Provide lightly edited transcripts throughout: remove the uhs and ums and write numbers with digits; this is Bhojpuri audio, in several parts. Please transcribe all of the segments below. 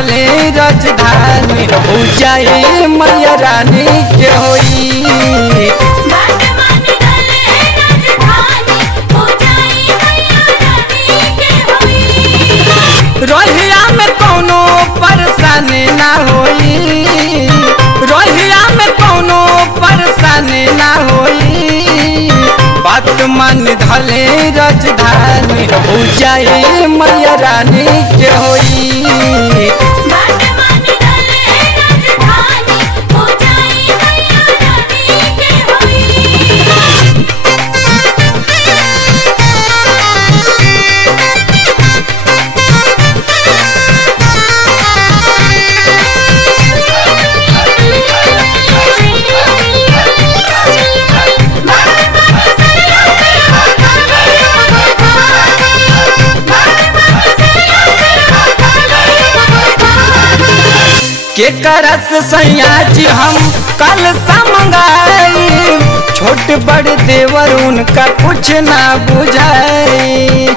धले राजधानी पूजाई मैया रानी के होई। रोहिया में कोनो परेशानी ना होई, रोहिया में कोनो परेशानी ना होई। बात मान धले राजधानी पूजाई मैया रानी के होई। के करस सैया जी हम कल मंगाई, छोट बड़ देवर उनका कुछ ना बुझाई।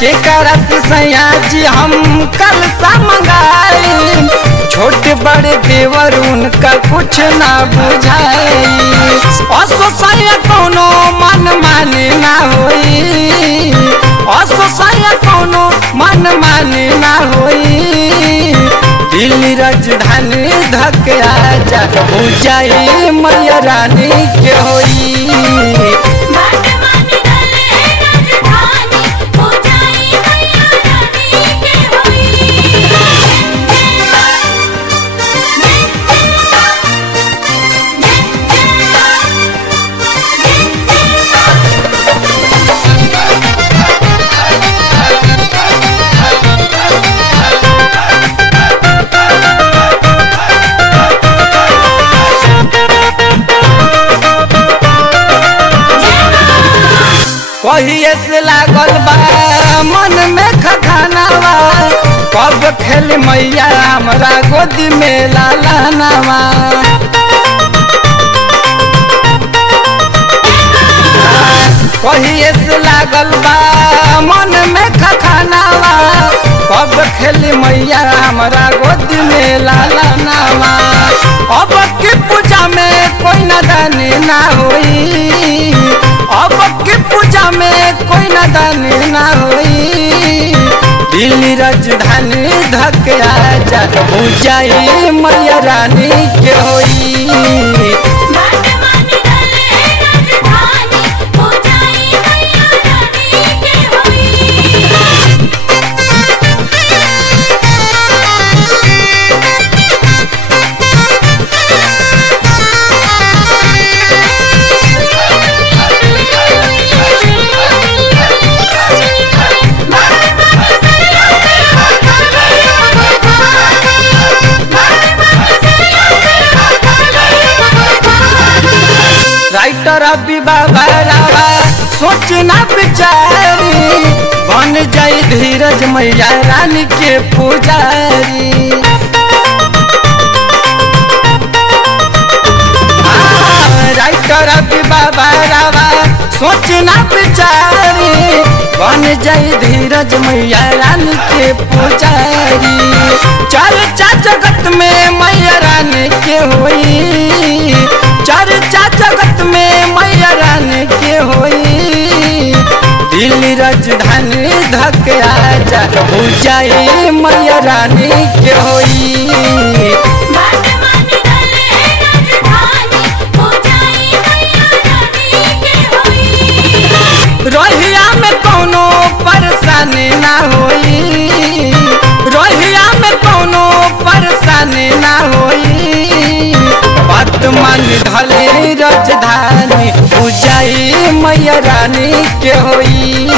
के करस सैया जी हम कल मंगाई, छोट बड़ देवर उनका कुछ ना बुझाई। असो सैया कोनो मन माने ना होई, असो सैया कोनो मन माने ना होई। दिल्ली राजधानी धक आजा पूजाई मैया रानी के होई। कहिए से लागल बा मन में खखानावा, कब खेल मैया हमरा गोदी में लालानावा। कहिए से लागल बा मन में खखानावा, कब खेल मैया हमरा गोदी में लालानावा। अब की पूजा में कोई नदानी ना होई, अब की पूजा में कोई नदानी ना होई। दिल्ली राजधानी धक आजा पूजाई मैया रानी के होई। राइटर अभी बाबा रावा सोचना बिचारी, बन जाई धीरज मैया रानी के पुजारी। राइटर अभी बाबा रावा सोचना बिचारी, बन जाई धीरज मैया रानी के पुजारी। चर्चा जगत में मैया रानी के होई, चर्चा जगत में मैया रानी के होई। दिल्ली राजधानी धक आजा पूजाई मैया रानी के होई। रोहिया में कोनो परेशानी ना होई, रोहिया में कोनो परेशानी ना होई। बात मान धले राजधानी पूजाई मैया रानी के होई।